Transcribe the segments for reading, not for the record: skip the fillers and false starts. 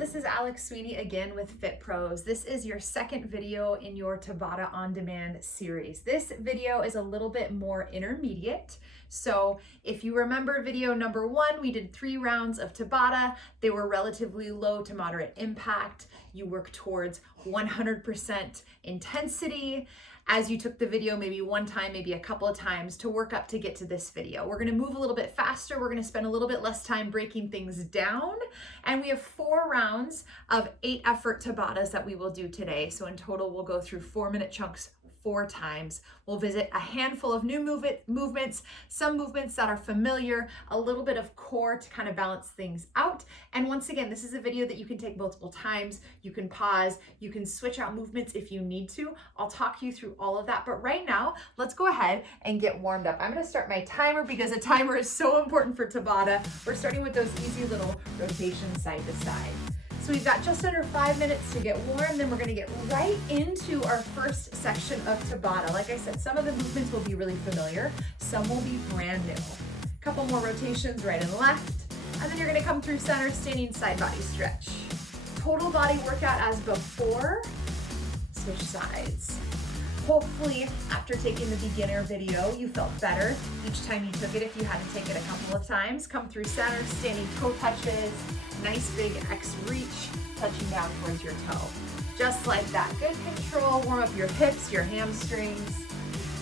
this is Sweeney again with FitPros. This is your second video in your Tabata On Demand series. This video is a little bit more intermediate. So if you remember video number 1, we did 3 rounds of Tabata. They were relatively low to moderate impact. You work towards 100% intensity. As you took the video maybe one time, maybe a couple of times to work up to get to this video. We're gonna move a little bit faster. We're gonna spend a little bit less time breaking things down. And we have 4 rounds of 8 effort Tabatas that we will do today. So in total, we'll go through 4-minute chunks 4 times. We'll visit a handful of new movements, some movements that are familiar, a little bit of core to kind of balance things out. And once again, this is a video that you can take multiple times. You can pause, you can switch out movements if you need to. I'll talk you through all of that. But right now, let's go ahead and get warmed up. I'm gonna start my timer because a timer is so important for Tabata. We're starting with those easy little rotations side to side. So we've got just under 5 minutes to get warm, then we're gonna get right into our first section of Tabata. Like I said, some of the movements will be really familiar, some will be brand new. A couple more rotations right and left, and then you're gonna come through center standing side body stretch. Total body workout as before, switch sides. Hopefully, after taking the beginner video, you felt better each time you took it. If you had to take it a couple of times, come through center, standing toe touches, nice big X reach, touching down towards your toe. Just like that. Good control, warm up your hips, your hamstrings.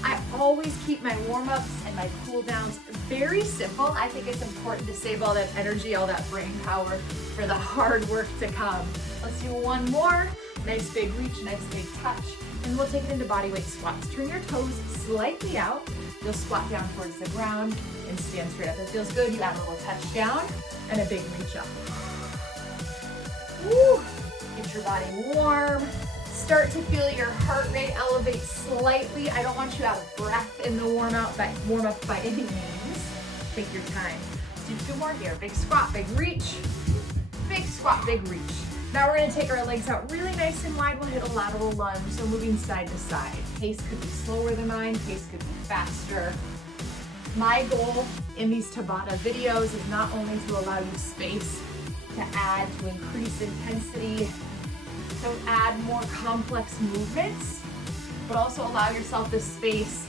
I always keep my warm-ups and my cool downs very simple. I think it's important to save all that energy, all that brain power for the hard work to come. Let's do one more. Nice big reach, nice big touch. And we'll take it into bodyweight squats. Turn your toes slightly out. You'll squat down towards the ground and stand straight up. It feels good. You add a little touch down and a big reach up. Woo! Get your body warm. Start to feel your heart rate elevate slightly. I don't want you out of breath in the warm up by any means. Take your time. Let's do 2 more here. Big squat, big reach. Big squat, big reach. Now we're gonna take our legs out really nice and wide. We'll hit a lateral lunge, so moving side to side. Pace could be slower than mine, pace could be faster. My goal in these Tabata videos is not only to allow you space to add, to increase intensity, to add more complex movements, but also allow yourself the space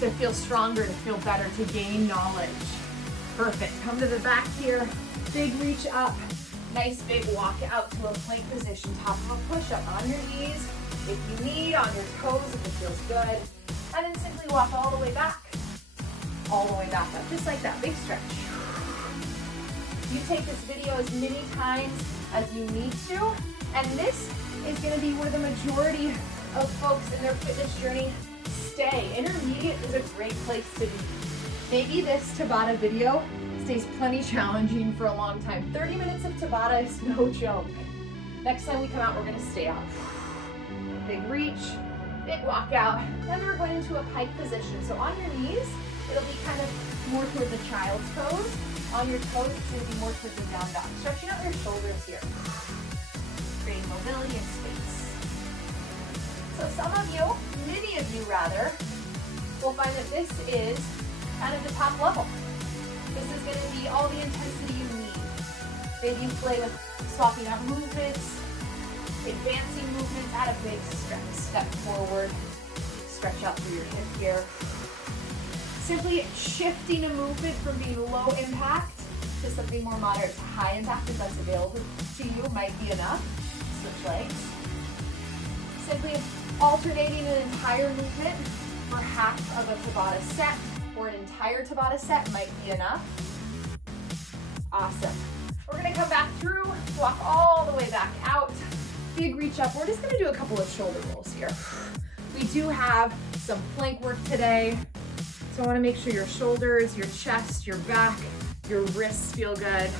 to feel stronger, to feel better, to gain knowledge. Perfect. Come to the back here, big reach up. Nice big walk out to a plank position, top of a push-up on your knees, if you need, on your toes if it feels good, and then simply walk all the way back up, just like that, big stretch. You take this video as many times as you need to, and this is gonna be where the majority of folks in their fitness journey stay. Intermediate is a great place to be. Maybe this Tabata video stays plenty challenging for a long time. 30 minutes of Tabata is no joke. Next time we come out, we're gonna stay out. Big reach, big walk out. Then we're going into a pike position. So on your knees, it'll be kind of more towards the child's pose. On your toes, it's gonna be more towards the down dog. Stretching out your shoulders here. Creating mobility and space. So some of you, many of you rather, will find that this is kind of the top level. This is going to be all the intensity you need. Maybe you play with swapping out movements, advancing movements, add a big step forward, stretch out through your hip here. Simply shifting a movement from being low impact to something more moderate to high impact, if that's available to you, might be enough. Switch legs. Simply alternating an entire movement for half of a Tabata set, or an entire Tabata set might be enough. Awesome. We're gonna come back through, walk all the way back out, big reach up. We're just gonna do a couple of shoulder rolls here. We do have some plank work today, so I wanna make sure your shoulders, your chest, your back, your wrists feel good.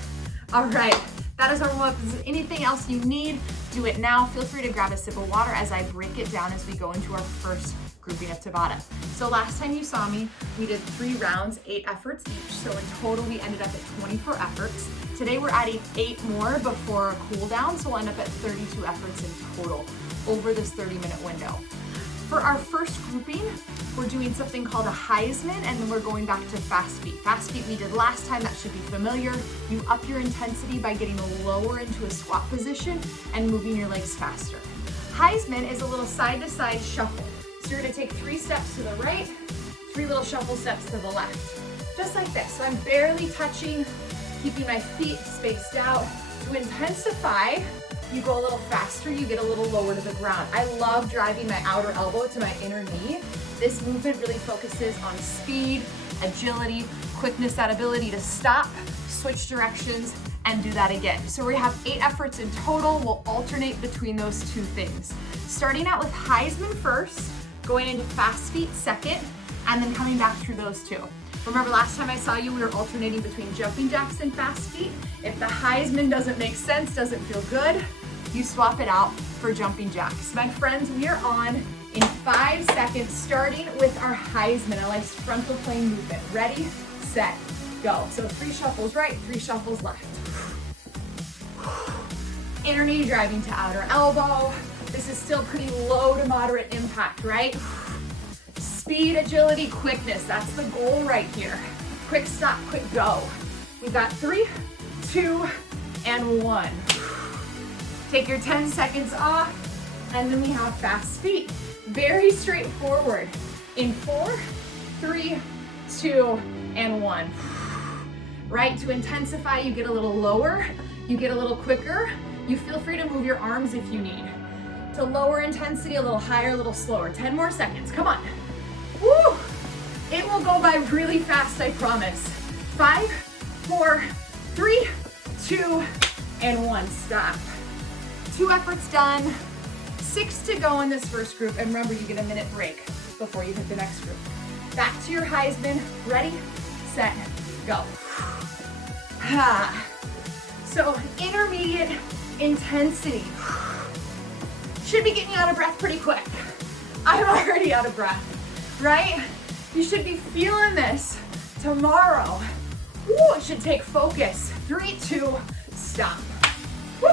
All right, that is our warm-up. If there's anything else you need, do it now. Feel free to grab a sip of water as I break it down as we go into our first grouping of Tabata. So last time you saw me, we did 3 rounds, 8 efforts each. So in total, we ended up at 24 efforts. Today, we're adding 8 more before a cool down. So we'll end up at 32 efforts in total over this 30-minute window. For our first grouping, we're doing something called a Heisman, and then we're going back to fast feet. Fast feet we did last time, that should be familiar. You up your intensity by getting lower into a squat position and moving your legs faster. Heisman is a little side-to-side shuffle. So you're gonna take 3 steps to the right, 3 little shuffle steps to the left. Just like this. So I'm barely touching, keeping my feet spaced out. To intensify, you go a little faster, you get a little lower to the ground. I love driving my outer elbow to my inner knee. This movement really focuses on speed, agility, quickness, that ability to stop, switch directions, and do that again. So we have 8 efforts in total. We'll alternate between those 2 things. Starting out with Heisman first, going into fast feet second, and then coming back through those 2. Remember last time I saw you, we were alternating between jumping jacks and fast feet. If the Heisman doesn't make sense, doesn't feel good, you swap it out for jumping jacks. My friends, we are on in 5 seconds, starting with our Heisman, a nice frontal plane movement. Ready, set, go. So 3 shuffles right, 3 shuffles left. Inner knee driving to outer elbow. This is still pretty low to moderate impact, right? Speed, agility, quickness, that's the goal right here. Quick stop, quick go. We've got 3, 2, and 1. Take your 10 seconds off, and then we have fast feet. Very straightforward. In 4, 3, 2, and 1. Right, to intensify, you get a little lower, you get a little quicker. You feel free to move your arms if you need. To lower intensity, a little higher, a little slower. 10 more seconds, come on. Woo! It will go by really fast, I promise. 5, 4, 3, 2, and 1, stop. 2 efforts done, 6 to go in this first group, and remember you get a minute break before you hit the next group. Back to your Heisman, ready, set, go. So intermediate intensity. Should be getting you out of breath pretty quick. I'm already out of breath, right? You should be feeling this tomorrow. Ooh, it should take focus. 3, 2, stop. Woo.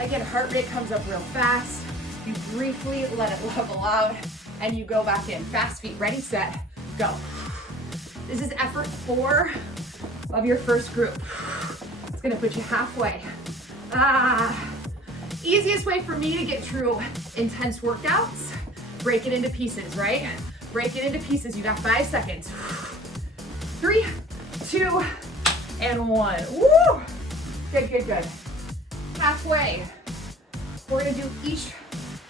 Again, heart rate comes up real fast. You briefly let it level out and you go back in. Fast feet, ready, set, go. This is effort 4 of your first group. It's gonna put you halfway. Easiest way for me to get through intense workouts, break it into pieces, right? Break it into pieces. You got 5 seconds. 3, 2, and 1. Woo! Good, good, good. Halfway. We're gonna do each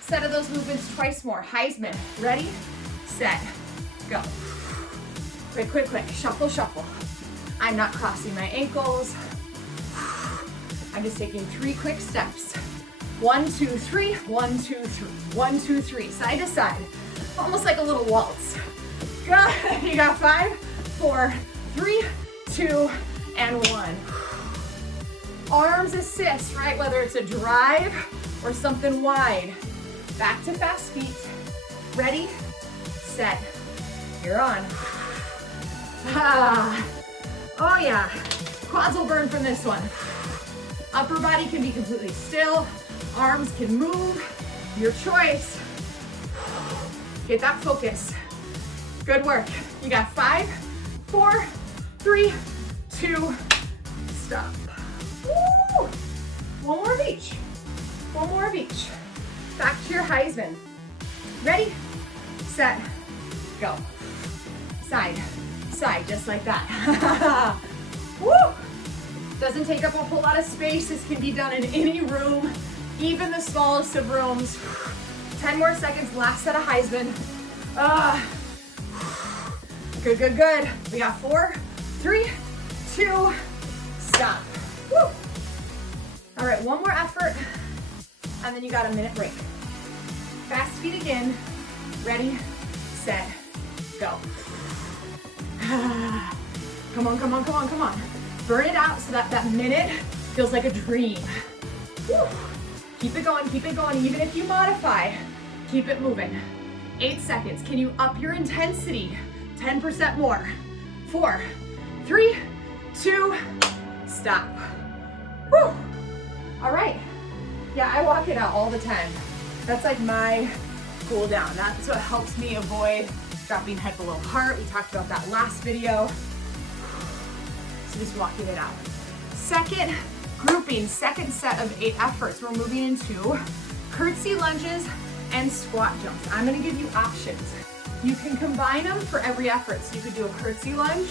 set of those movements twice more. Heisman, ready, set, go. Quick, quick, quick, shuffle, shuffle. I'm not crossing my ankles. I'm just taking 3 quick steps. 1, 2, 3, 1, 2, 3, 1, 2, 3, side to side. Almost like a little waltz. Good, you got 5, 4, 3, 2, and 1. Arms assist, right? Whether it's a drive or something wide. Back to fast feet. Ready, set, you're on. Oh yeah, quads will burn from this one. Upper body can be completely still. Arms can move, your choice. Get that focus. Good work. You got 5, 4, 3, 2, stop. Woo! One more of each. One more of each. Back to your Heisman. Ready, set, go. Side, side, just like that. Woo! Doesn't take up a whole lot of space. This can be done in any room, even the smallest of rooms. 10 more seconds, last set of Heisman. Good, good, good. We got 4, 3, 2, stop. Woo! All right, one more effort, and then you got a minute break. Fast feet again. Ready, set, go. Come on, come on, come on, come on. Burn it out so that that minute feels like a dream. Woo. Keep it going, even if you modify, keep it moving. 8 seconds, can you up your intensity? 10% more. 4, 3, 2, stop. Woo. All right, yeah, I walk it out all the time. That's like my cool down. That's what helps me avoid dropping head below heart. We talked about that last video. So just walking it out. Second grouping, second set of 8 efforts. We're moving into curtsy lunges and squat jumps. I'm gonna give you options. You can combine them for every effort. So you could do a curtsy lunge,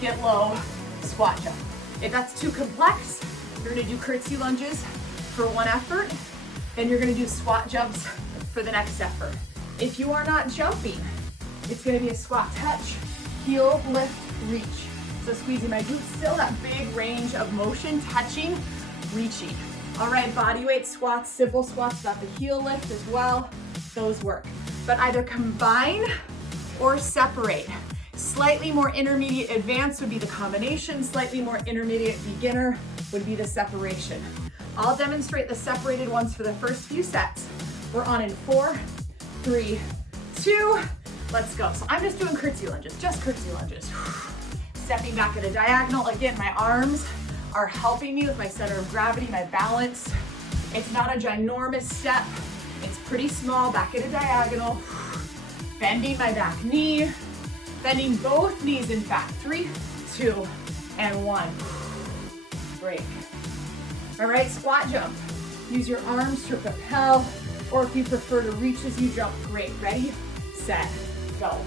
get low, squat jump. If that's too complex, you're gonna do curtsy lunges for one effort, then you're gonna do squat jumps for the next effort. If you are not jumping, it's gonna be a squat touch, heel, lift, reach. So squeezing my glutes, still that big range of motion, touching, reaching. All right, bodyweight squats, simple squats, got the heel lift as well. Those work. But either combine or separate. Slightly more intermediate advanced would be the combination, slightly more intermediate beginner would be the separation. I'll demonstrate the separated ones for the first few sets. We're on in 4, 3, 2, let's go. So I'm just doing curtsy lunges, just curtsy lunges. Stepping back at a diagonal. Again, my arms are helping me with my center of gravity, my balance. It's not a ginormous step. It's pretty small, back at a diagonal. Bending my back knee. Bending both knees, in fact. 3, 2, and 1. Break. All right, squat jump. Use your arms to propel, or if you prefer to reach as you jump, great. Ready, set, go.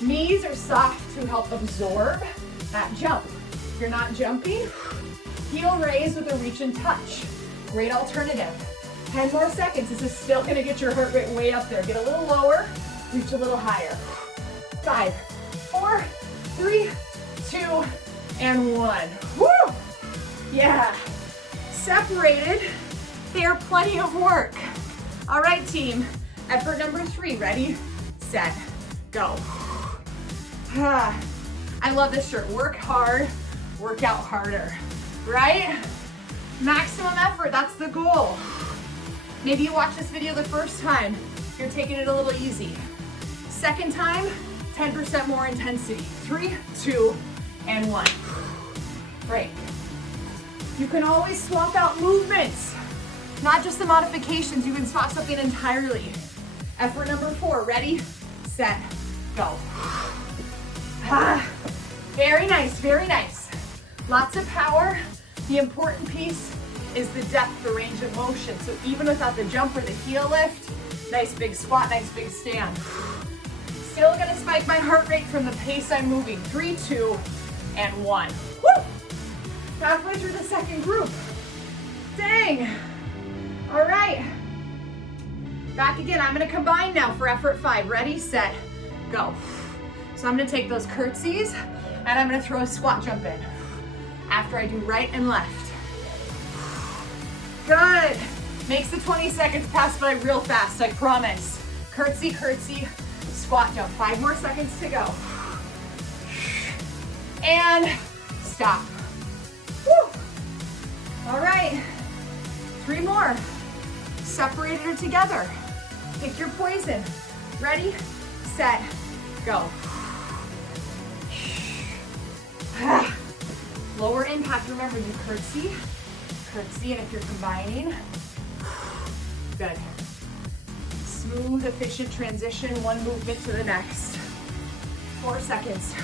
Knees are soft to help absorb that jump. If you're not jumping, heel raise with a reach and touch. Great alternative. 10 more seconds. This is still gonna get your heart rate way up there. Get a little lower, reach a little higher. 5, 4, 3, 2, and 1. Woo! Yeah. Separated, they are plenty of work. All right, team. Effort number 3. Ready, set, go. I love this shirt. Work hard, work out harder, right? Maximum effort, that's the goal. Maybe you watch this video the first time, you're taking it a little easy. Second time, 10% more intensity. 3, 2, and 1. Break. You can always swap out movements, not just the modifications. You can swap something entirely. Effort number 4. Ready, set, go. Very nice, very nice. Lots of power. The important piece is the depth, the range of motion. So even without the jump or the heel lift, nice big squat, nice big stand. Still gonna spike my heart rate from the pace I'm moving. 3, 2, and 1. Woo! Halfway through the second group. Dang. All right. Back again. I'm gonna combine now for effort 5. Ready, set, go. So I'm gonna take those curtsies and I'm gonna throw a squat jump in after I do right and left. Good. Makes the 20 seconds pass by real fast, I promise. Curtsy, curtsy, squat jump. 5 more seconds to go. And stop. Woo. All right. 3 more. Separated or together. Pick your poison. Ready, set, go. Lower impact, remember you curtsy, curtsy, and if you're combining, good. Smooth, efficient transition, one movement to the next. 4 seconds.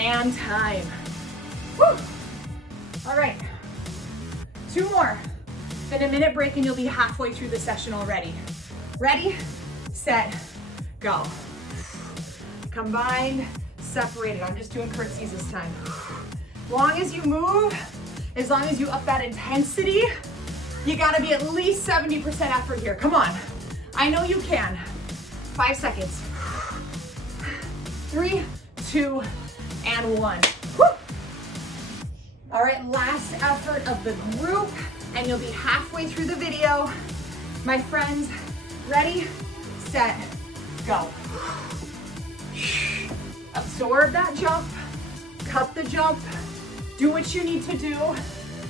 And time. Woo! All right, 2 more. Then a minute break and you'll be halfway through the session already. Ready, set, go. Combined, separated. I'm just doing curtsies this time. Long as you move, as long as you up that intensity, you gotta be at least 70% effort here. Come on. I know you can. 5 seconds. 3, 2, and 1. Woo! All right, last effort of the group, and you'll be halfway through the video. My friends, ready, set, go. Absorb that jump, cut the jump, do what you need to do,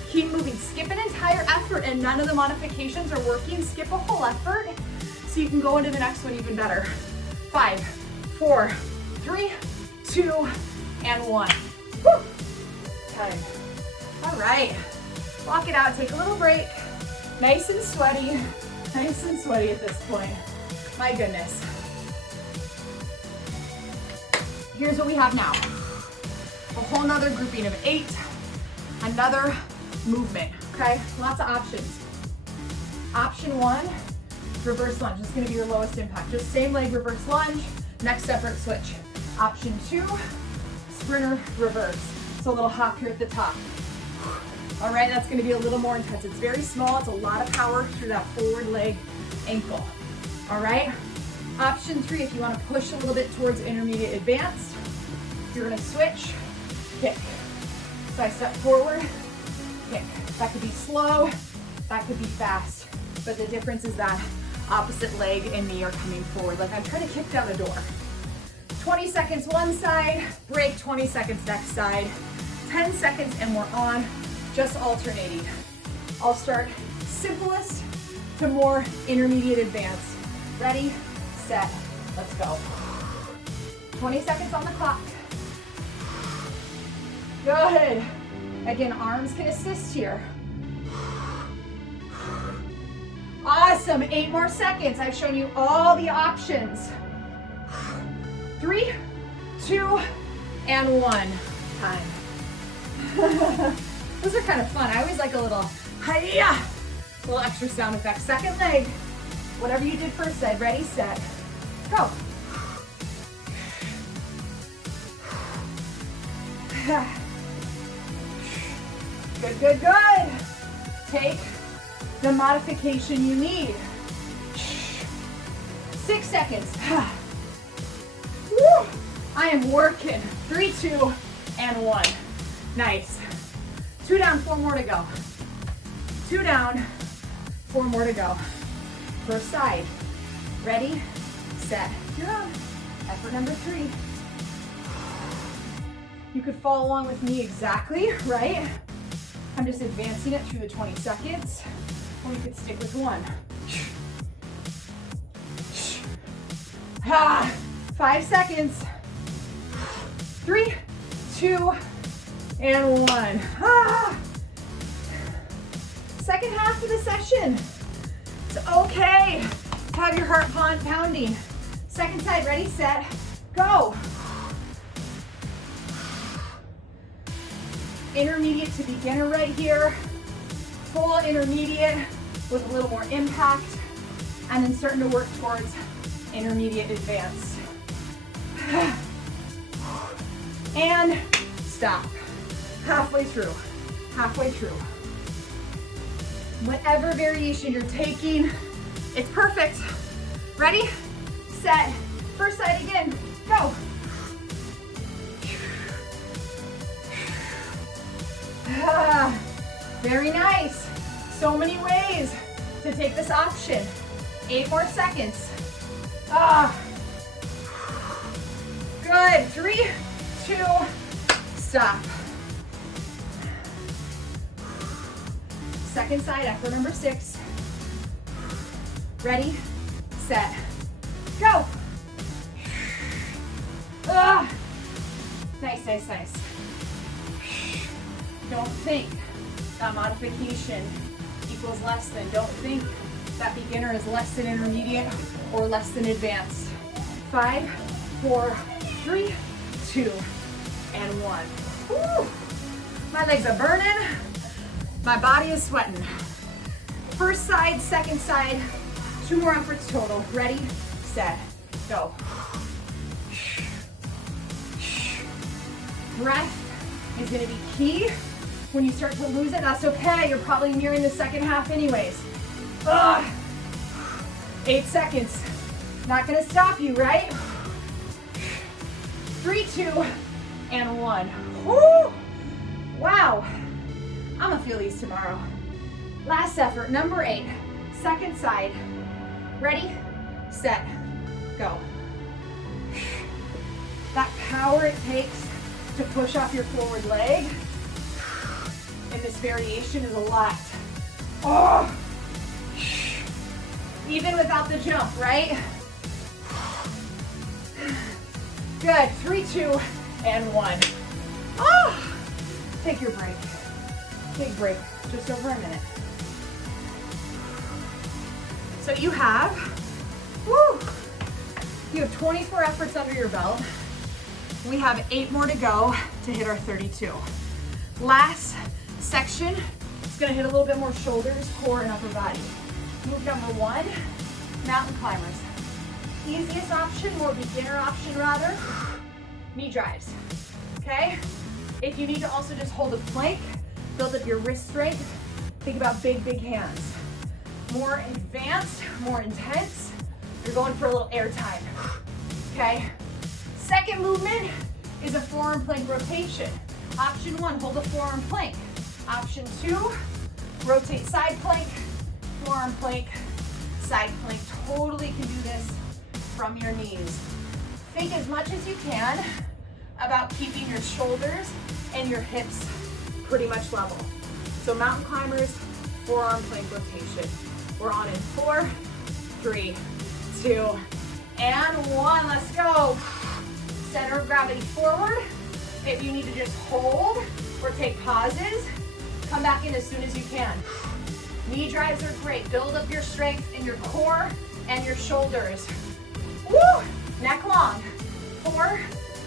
keep moving. Skip an entire effort and none of the modifications are working. Skip a whole effort so you can go into the next one even better. 5, 4, 3, 2, and 1. Woo! Time. All right. Walk it out, take a little break. Nice and sweaty at this point. My goodness. Here's what we have now. A whole nother grouping of 8, another movement, okay? Lots of options. Option 1, reverse lunge. This is gonna be your lowest impact. Just same leg, reverse lunge, next effort, switch. Option 2, sprinter, reverse. So a little hop here at the top. All right, that's gonna be a little more intense. It's very small, it's a lot of power through that forward leg ankle. All right, option 3, if you wanna push a little bit towards intermediate advanced, you're gonna switch, kick. So I step forward, kick. That could be slow, that could be fast, but the difference is that opposite leg and knee are coming forward. Like I'm trying to kick down the door. 20 seconds one side, break, 20 seconds next side, 10 seconds and we're on. Just alternating. I'll start simplest to more intermediate advanced. Ready, set, let's go. 20 seconds on the clock. Good. Again, arms can assist here. Awesome, 8 more seconds. I've shown you all the options. 3, 2, and 1. Time. Those are kind of fun. I always like a little hi-ya, little extra sound effect. Second leg, whatever you did first side. Ready, set, go. Good, good, good. Take the modification you need. 6 seconds. Woo. I am working. 3, 2, and 1. Nice. 2 down, 4 more to go. 2 down, 4 more to go. First side. Ready, set, you're on. Effort number 3. You could follow along with me exactly, right? I'm just advancing it through the 20 seconds, or you could stick with 1. 5 seconds. 3, 2, and 1. Second half of the session. It's okay to have your heart pounding. Second side, ready, set, go. Intermediate to beginner right here. Full intermediate with a little more impact. And then starting to work towards intermediate advanced. And stop. Halfway through, halfway through. Whatever variation you're taking, it's perfect. Ready, set, first side again, go. Very nice. So many ways to take this option. 8 more seconds. Good, 3, 2, stop. Second side, effort number 6. Ready, set, go. Nice, nice, nice. Don't think that modification equals less than. Don't think that beginner is less than intermediate or less than advanced. 5, 4, 3, 2, and 1. Woo. My legs are burning. My body is sweating. First side, second side, 2 more efforts total. Ready, set, go. Breath is gonna be key. When you start to lose it, that's okay. You're probably nearing the second half anyways. 8 seconds. Not gonna stop you, right? 3, 2, and 1. Woo! Wow. I'm gonna feel these tomorrow. Last effort, number 8. Second side. Ready, set, go. That power it takes to push off your forward leg in this variation is a lot. Oh. Even without the jump, right? Good, 3, 2, and 1. Oh. Take your break. Big break. just over a minute. So you have, you have 24 efforts under your belt. We have 8 more to go to hit our 32. Last section, it's gonna hit a little bit more shoulders, core, and upper body. Move number 1, mountain climbers. Easiest option, more beginner option rather, knee drives, okay? If you need to also just hold a plank, build up your wrist strength, think about big, big hands. More advanced, more intense, you're going for a little air time, okay? Second movement is a forearm plank rotation. Option 1, hold a forearm plank. Option 2, rotate side plank, forearm plank, side plank. Totally can do this from your knees. Think as much as you can about keeping your shoulders and your hips pretty much level. So mountain climbers, forearm plank rotation. We're on in 4, 3, 2, and 1. Let's go. Center of gravity forward. If you need to just hold or take pauses, come back in as soon as you can. Knee drives are great. Build up your strength in your core and your shoulders. Woo! Neck long. 4,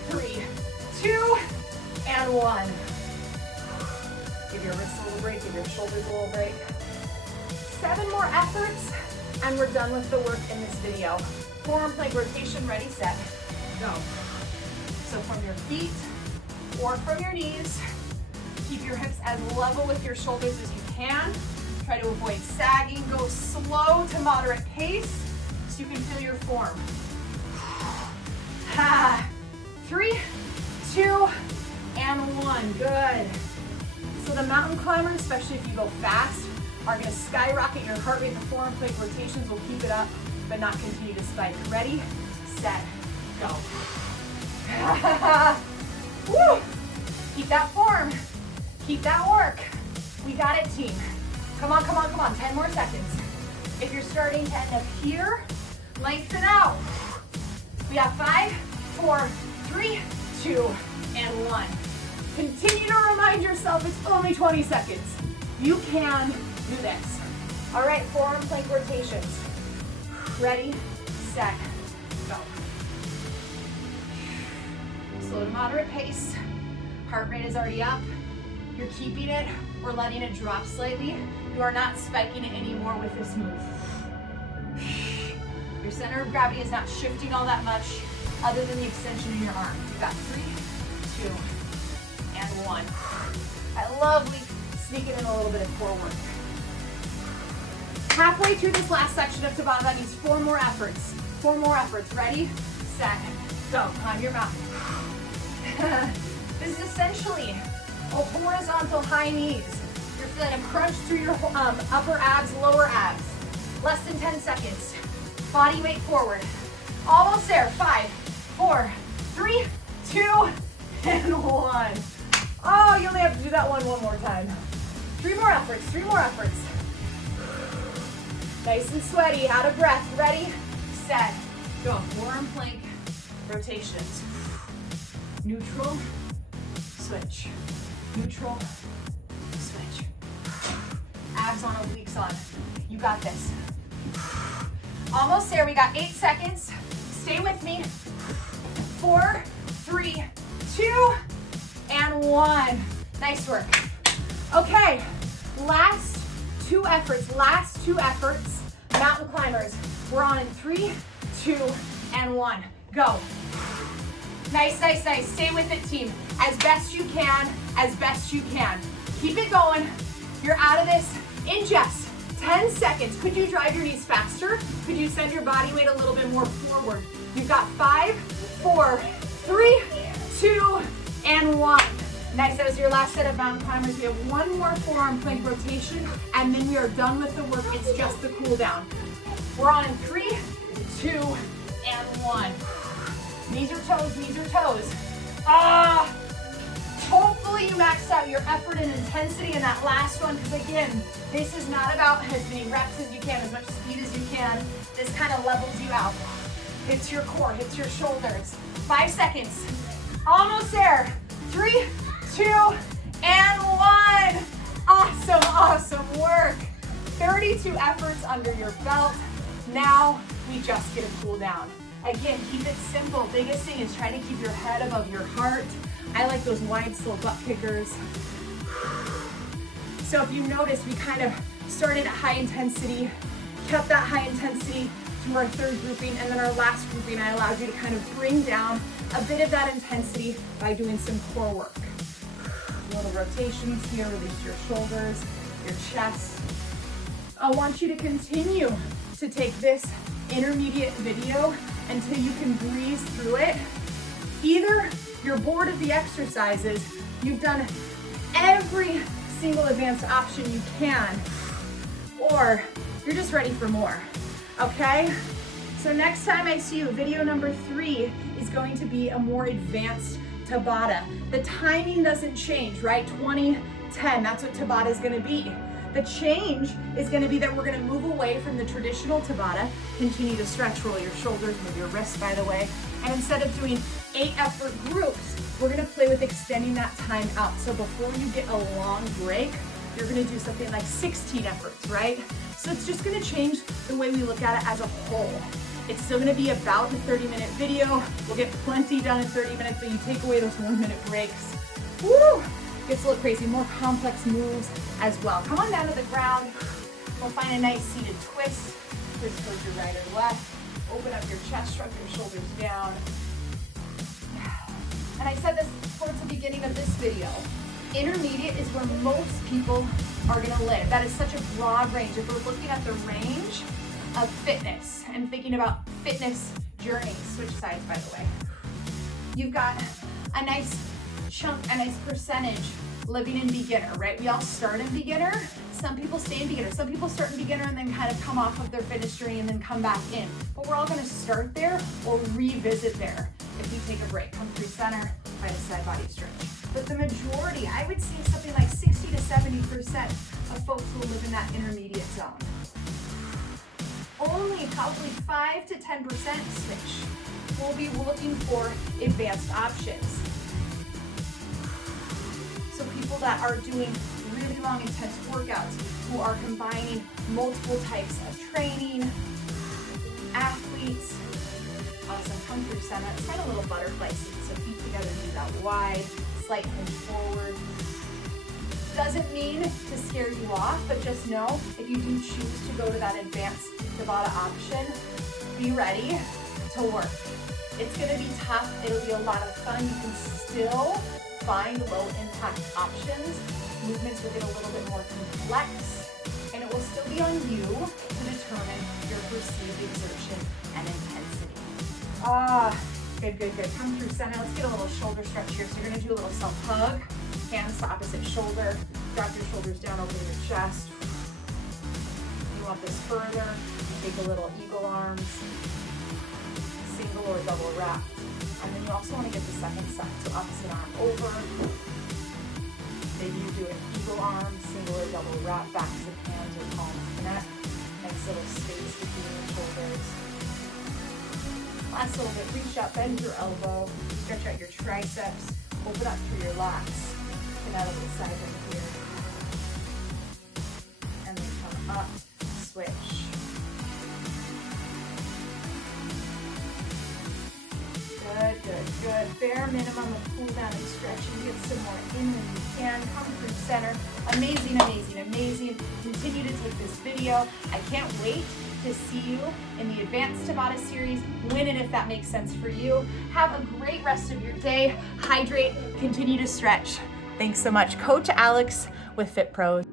3, 2, and 1. Give your wrists a little break, give your shoulders a little break. 7 more efforts, and we're done with the work in this video. Forearm plank rotation, ready, set, go. So from your feet or from your knees, keep your hips as level with your shoulders as you can. Try to avoid sagging. Go slow to moderate pace so you can feel your form. 3, 2, and 1. Good. So the mountain climbers, especially if you go fast, are going to skyrocket your heart rate. The forearm plank rotations will keep it up, but not continue to spike. Ready, set, go. Woo! Keep that form. Keep that work. We got it, team. Come on, come on, come on. 10 more seconds. If you're starting to end up here, lengthen out. We have 5, 4, 3, 2, and 1. Continue to remind yourself it's only 20 seconds. You can do this. All right, forearm plank rotations. Ready, set, go. Slow to moderate pace. Heart rate is already up. You're keeping it or letting it drop slightly. You are not spiking it anymore with this move. Your center of gravity is not shifting all that much other than the extension in your arm. You've got 3, 2, and 1. I love sneaking in a little bit of core work. Halfway through this last section of Tabata, that means 4 more efforts. 4 more efforts. Ready, set, go. Climb your mountain. This is essentially a horizontal high knees. You're feeling a crunch through your upper abs, lower abs. Less than 10 seconds. Body weight forward. Almost there. 5, 4, 3, 2, and 1. Oh, you only have to do that one more time. 3 more efforts. 3 more efforts. Nice and sweaty. Out of breath. Ready, set, go. Forearm plank rotations. Neutral, switch. Neutral, switch. Abs on, obliques on. You got this. Almost there. We got 8 seconds. Stay with me. 4, 3, 2, and 1. Nice work. Okay, last 2 efforts. Last 2 efforts. Mountain climbers. We're on in 3, 2, and 1. Go. Nice, nice, nice. Stay with it, team. As best you can, as best you can. Keep it going. You're out of this in just 10 seconds. Could you drive your knees faster? Could you send your body weight a little bit more forward? You've got 5, 4, 3, 2, and 1. Nice, that was your last set of mountain climbers. We have 1 more forearm plank rotation, and then we are done with the work. It's just the cool down. We're on in 3, 2, and 1. Knees or toes, knees or toes. Hopefully you maxed out your effort and intensity in that last one, because again, this is not about as many reps as you can, as much speed as you can. This kind of levels you out. Hits your core, hits your shoulders. 5 seconds. Almost there. 3, 2, and 1. Awesome. awesome work. 32 efforts under your belt. Now we just get a cool down. Again, keep it simple. Biggest thing is trying to keep your head above your heart. I like those wide, slow butt kickers. So if you notice, we kind of started at high intensity, kept that high intensity to our third grouping, and then our last grouping, I allowed you to kind of bring down a bit of that intensity by doing some core work. Little rotations here, release your shoulders, your chest. I want you to continue to take this intermediate video until you can breeze through it. Either you're bored of the exercises, you've done every single advanced option you can, or you're just ready for more, okay? So next time I see you, video number 3 is going to be a more advanced Tabata. The timing doesn't change, right? 20-10, that's what Tabata is gonna be. The change is gonna be that we're gonna move away from the traditional Tabata, continue to stretch, roll your shoulders, move your wrists, by the way, and instead of doing 8 effort groups, we're gonna play with extending that time out. So before you get a long break, you're gonna do something like 16 efforts, right? So it's just gonna change the way we look at it as a whole. It's still gonna be about a 30-minute video. We'll get plenty done in 30 minutes, but you take away those 1-minute breaks. Woo! Gets a little crazy, more complex moves as well. Come on down to the ground. We'll find a nice seated twist. Twist towards your right or left. Open up your chest, shrug your shoulders down. And I said this towards the beginning of this video. Intermediate is where most people are gonna live. That is such a broad range. If we're looking at the range of fitness and thinking about fitness journeys, switch sides by the way. You've got a nice chunk, a nice percentage living in beginner, right? We all start in beginner. Some people stay in beginner. Some people start in beginner and then kind of come off of their fitness journey and then come back in. But we're all gonna start there or revisit there if we take a break. Come through center, find a side body stretch. But the majority, I would say something like 60 to 70% of folks will live in that intermediate zone. Only probably 5 to 10% switch will be looking for advanced options. So people that are doing really long, intense workouts, who are combining multiple types of training, athletes. Awesome, come through center. It's kind of a little butterfly seat, so feet together, knees out wide, slight hinge forward. Doesn't mean to scare you off, but just know if you do choose to go to that advanced Tabata option, be ready to work. It's gonna be tough, it'll be a lot of fun. You can still find low impact options. Movements will get a little bit more complex, and it will still be on you to determine your perceived exertion and intensity. Good, good, good. Come through center. Let's get a little shoulder stretch here. So you're gonna do a little self-hug. Hands to opposite shoulder. Drop your shoulders down over your chest. You want this further, take a little eagle arms, single or double wrap. And then you also want to get the second side, so opposite arm over. Maybe you do an eagle arm, single or double wrap, backs of hands or palms connect. Nice little space between your shoulders. Last little bit, reach up, bend your elbow, stretch out your triceps, open up through your lats. Get out of the side right here. And then come up, switch. Good, good, good. Bare minimum of cool down and stretching. Get some more in when you can. Come through center. Amazing, amazing, amazing. Continue to take this video. I can't wait to see you in the Advanced Tabata series. Win it if that makes sense for you. Have a great rest of your day. Hydrate, continue to stretch. Thanks so much. Coach Alex with FitPros.